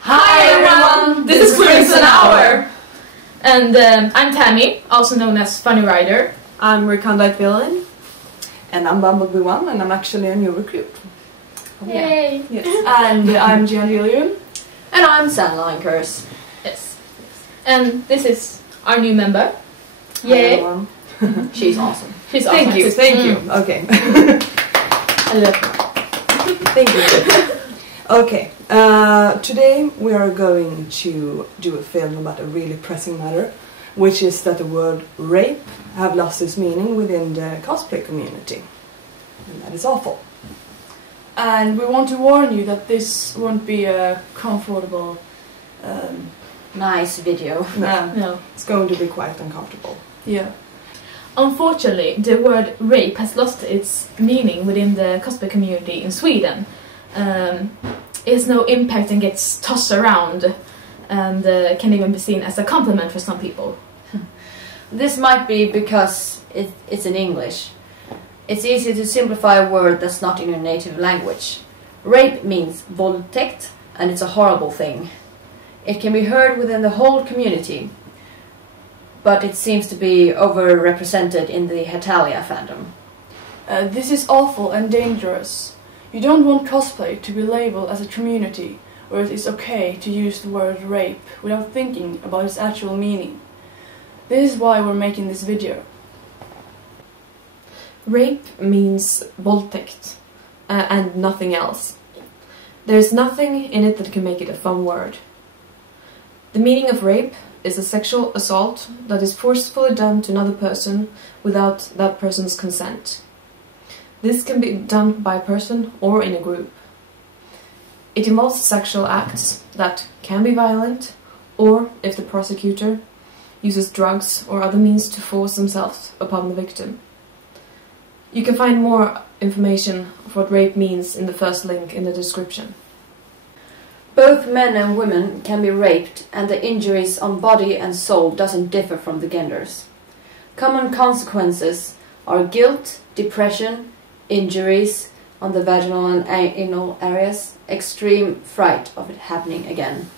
Hi everyone, this is Crimson Hour! And I'm Tammy, also known as Funny Rider. I'm Recondite Villain. And I'm Bumblebee One, and I'm actually a new recruit. Yay! Yes. And I'm Gian Julian. And I'm Sandline Curse. Yes. And this is our new member. Yay! She's awesome. She's awesome. Thank you. Okay. I love her. Thank you. Okay, today we are going to do a film about a really pressing matter, which is that the word rape have lost its meaning within the cosplay community. And that is awful. And we want to warn you that this won't be a comfortable... Nice video. No. It's going to be quite uncomfortable. Yeah. Unfortunately, the word rape has lost its meaning within the cosplay community in Sweden. It has no impact and gets tossed around, and can even be seen as a compliment for some people. This might be because it's in English. It's easy to simplify a word that's not in your native language. Rape means våldtäkt, and it's a horrible thing. It can be heard within the whole community, but it seems to be overrepresented in the Hetalia fandom. This is awful and dangerous. You don't want cosplay to be labeled as a community where it is okay to use the word rape without thinking about its actual meaning. This is why we're making this video. Rape means våldtäkt and nothing else. There's nothing in it that can make it a fun word. The meaning of rape is a sexual assault that is forcefully done to another person without that person's consent. This can be done by a person or in a group. It involves sexual acts that can be violent, or if the prosecutor uses drugs or other means to force themselves upon the victim. You can find more information of what rape means in the first link in the description. Both men and women can be raped, and the injuries on body and soul doesn't differ from the genders. Common consequences are guilt, depression, injuries on the vaginal and anal areas, extreme fright of it happening again.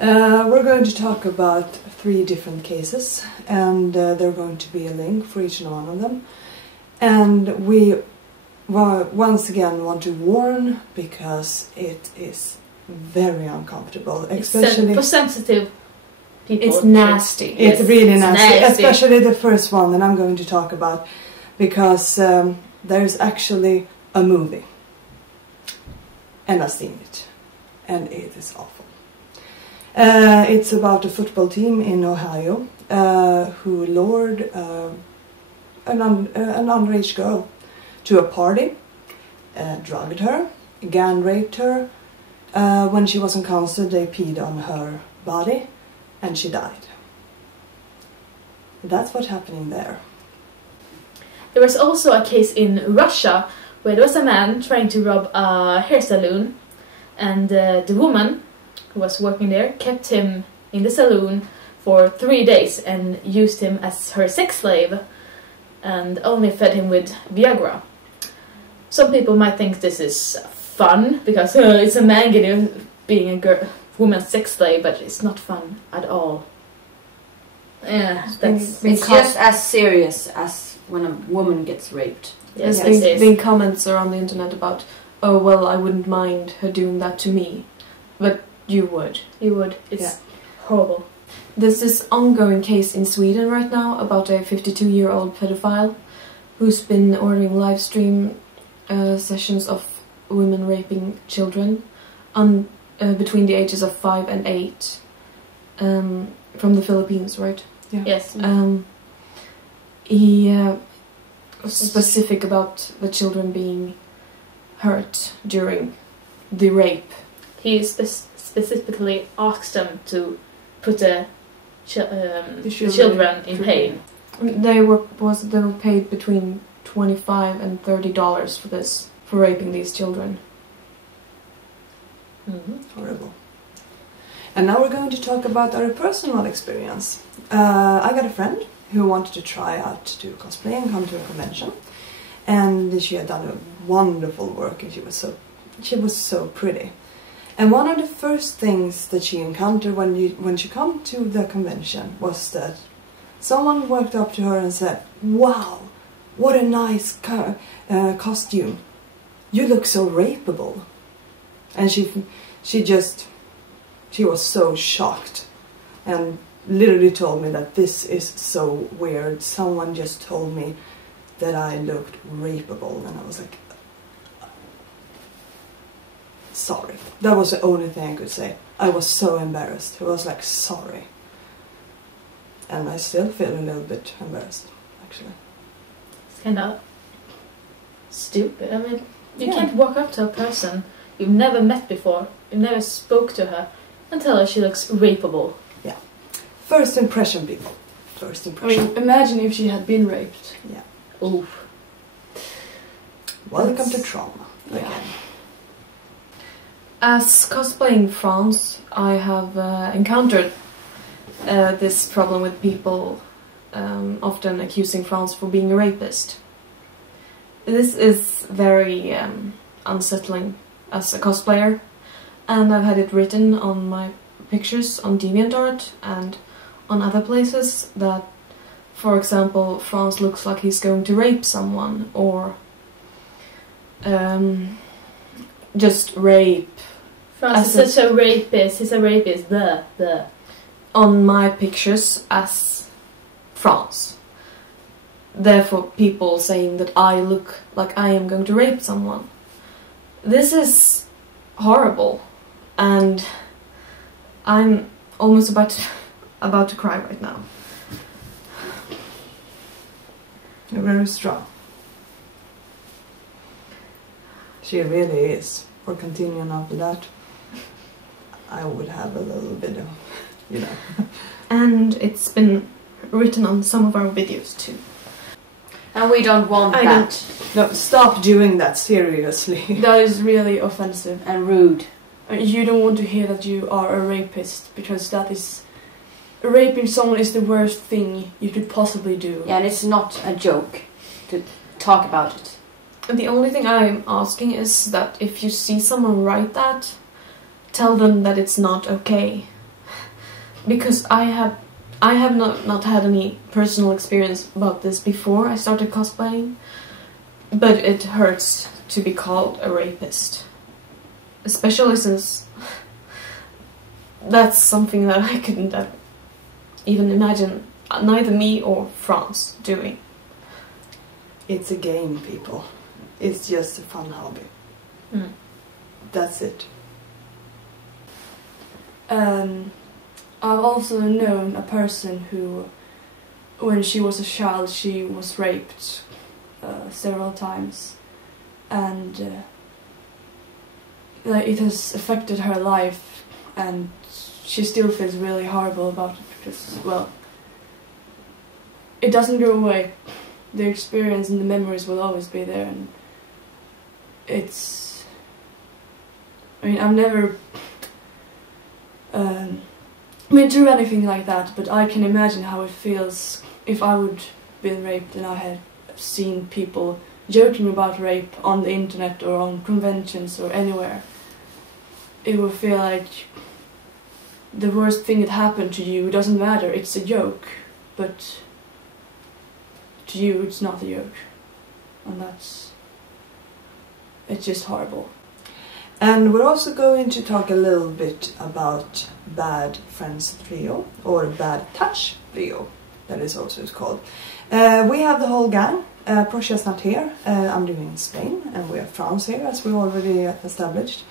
We're going to talk about 3 different cases, and there are going to be a link for each one of them. And we once again want to warn, because it is very uncomfortable, especially for sensitive people. It's nasty. It's really nasty, nasty. especially the first one that I'm going to talk about, because there's actually a movie, and I've seen it, and it is awful. It's about a football team in Ohio who lured an underage girl to a party, drugged her, gang raped her. When she was unconscious, they peed on her body, and she died. That's what's happening there. There was also a case in Russia where there was a man trying to rob a hair salon, and the woman who was working there kept him in the saloon for 3 days and used him as her sex slave, and only fed him with Viagra. Some people might think this is fun because it's a man being a woman's sex slave, but it's not fun at all. Yeah, It's just as serious as when a woman gets raped. Yes, There's been comments around the internet about, oh well, I wouldn't mind her doing that to me, but you would. You would. It's horrible. There's this ongoing case in Sweden right now about a 52-year-old pedophile who's been ordering live stream sessions of women raping children between the ages of 5 and 8 from the Philippines, right? Yeah. Yes. He was specific about the children being hurt during the rape. He specifically asked them to put the children in pain. They were paid between $25 and $30 for this, for raping these children. Horrible. And now we're going to talk about our personal experience. I got a friend who wanted to try out to do cosplay and come to a convention, and she had done a wonderful work, and she was so pretty. And one of the first things that she encountered when she come to the convention was that someone walked up to her and said, "Wow, what a nice costume. You look so rapeable." And she was so shocked and literally told me that this is so weird. Someone just told me that I looked rapeable, and I was like, sorry. That was the only thing I could say. I was so embarrassed. I was like, sorry. And I still feel a little bit embarrassed, actually. It's kind of stupid. I mean, you Yeah. can't walk up to a person you've never met before, you never spoke to her, and tell her she looks rapeable. First impression, people. First I impression. mean, imagine if she had been raped. Oof. Welcome to trauma. Yeah. Again. As cosplaying France, I have encountered this problem with people often accusing France for being a rapist. This is very unsettling as a cosplayer, and I've had it written on my pictures on DeviantArt and on other places that, for example, France looks like he's going to rape someone, or just rape. France is such a rapist. He's a rapist. The. On my pictures as France. Therefore, people saying that I look like I am going to rape someone. This is horrible, and I'm almost about to cry right now. You're very strong. She really is. For continuing after that, I would have a little bit of, you know. And it's been written on some of our videos too. And we don't want I that. No, stop doing that, seriously. That is really offensive. And rude. You don't want to hear that you are a rapist, because that is... Raping someone is the worst thing you could possibly do. Yeah, and it's not a joke to talk about it. And the only thing I'm asking is that if you see someone write that, tell them that it's not okay. Because I have not had any personal experience about this before I started cosplaying, but it hurts to be called a rapist. Especially since that's something that I couldn't even imagine neither me or France doing. It's a game, people. It's just a fun hobby. Mm. That's it. I've also known a person who, when she was a child, she was raped several times, and it has affected her life, and she still feels really horrible about it because, well, it doesn't go away. The experience and the memories will always be there, and it's... I mean, I've never been through anything like that, but I can imagine how it feels if I would been raped and I had seen people joking about rape on the internet or on conventions or anywhere. It would feel like the worst thing that happened to you. It doesn't matter, it's a joke, but to you it's not a joke, and it's just horrible. And we're also going to talk a little bit about Bad Friends Trio, or Bad Touch Trio, that is also called. We have the whole gang. Proscia's not here. I'm doing Spain, and we have France here, as we already established.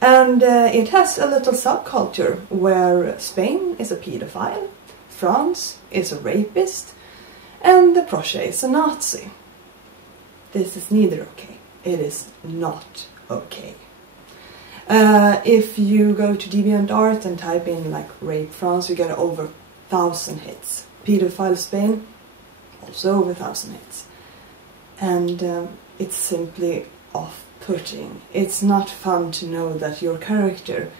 And it has a little subculture where Spain is a pedophile, France is a rapist, and the Proscia is a Nazi. This is neither okay. It is not okay. If you go to DeviantArt and type in like Rape France, you get over 1,000 hits. Pedophile Spain, also over 1,000 hits. And it's simply off-putting. It's not fun to know that your character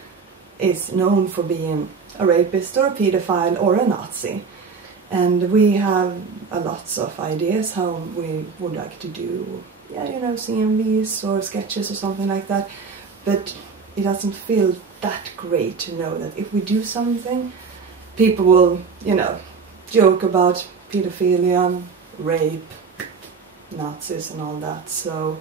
is known for being a rapist or a pedophile or a Nazi. And we have lots of ideas how we would like to do, CMVs or sketches or something like that. But it doesn't feel that great to know that if we do something, people will, you know, joke about pedophilia, rape, Nazis and all that. So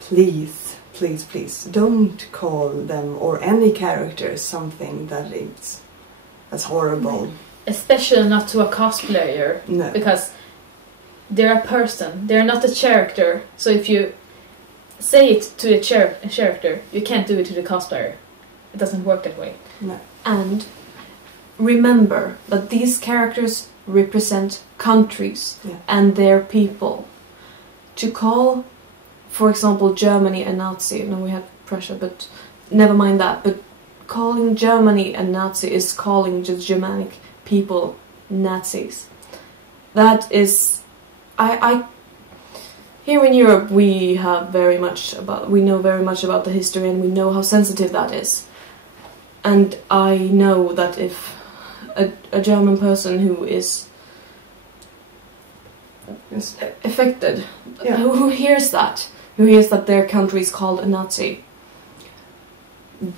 please, please, please don't call them or any characters something that is as horrible. Especially not to a cosplayer, No. because they're a person, they're not a character. So if you say it to a character, you can't do it to the cosplayer. It doesn't work that way. No. And remember that these characters represent countries Yeah. and their people. To call, for example, Germany a Nazi, no, we have Prussia, but never mind that, but calling Germany a Nazi is calling just Germanic people Nazis. That is, I here in Europe we know very much about the history, and we know how sensitive that is. And I know that if a German person who is Yes. affected, Yeah. who hears that their country is called a Nazi,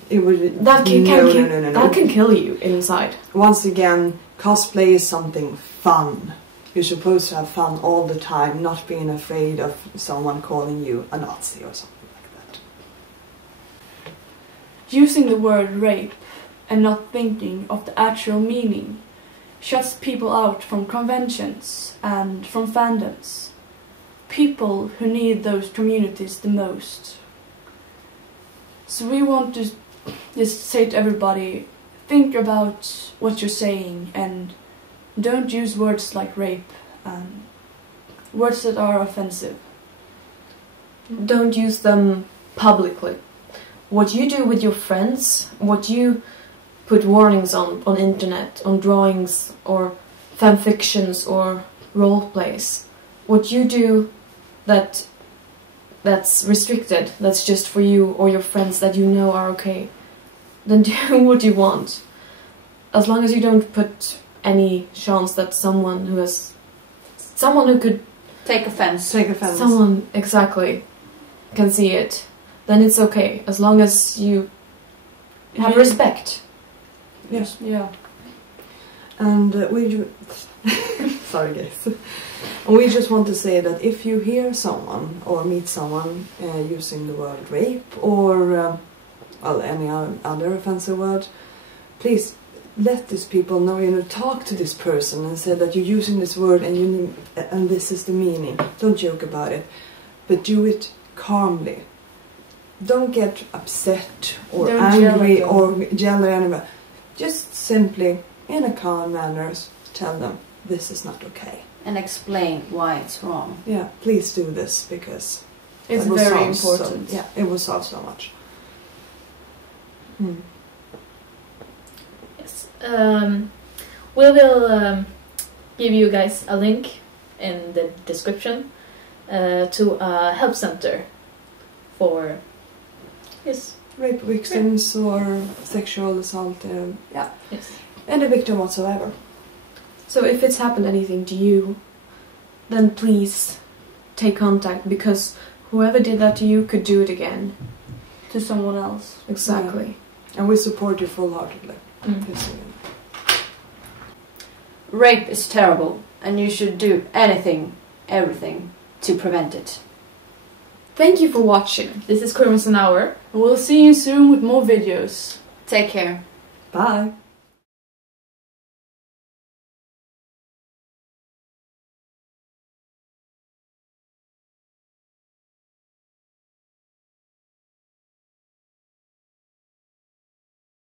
It would, that can no. that can kill you inside. Once again, cosplay is something fun. You're supposed to have fun all the time, not being afraid of someone calling you a Nazi or something like that. Using the word rape and not thinking of the actual meaning shuts people out from conventions and from fandoms. People who need those communities the most. So we want to just say to everybody, think about what you're saying and don't use words like rape and words that are offensive. Don't use them publicly. What you do with your friends, what you put warnings on internet, on drawings or fanfictions or role plays, what you do that's restricted, that's just for you or your friends that you know are okay, then do what you want. As long as you don't put any chance that someone who could Take offense. Take offense. someone exactly can see it, then it's okay. As long as you have Yeah. respect. Yes. Yeah. And sorry guys. And we just want to say that if you hear someone or meet someone using the word rape or well, any other offensive word, please let these people know, you know, talk to this person and say that you're using this word and this is the meaning. Don't joke about it, but do it calmly. Don't get upset or Don't angry yell at or yell at anyone. Just simply, in a calm manner, tell them this is not okay. And explain why it's wrong. Yeah, please do this because It's it will very solve important. Yeah, it will solve so much. Yes. We will give you guys a link in the description to a help center for Rape victims or sexual assault, yes. any victim whatsoever. So if it's happened anything to you, then please take contact, because whoever did that to you could do it again. To someone else. Exactly. And we support you full-heartedly. Mm. Yes, Rape is terrible, and you should do everything to prevent it. Thank you for watching. This is Crimson Hour. And we'll see you soon with more videos. Take care. Bye.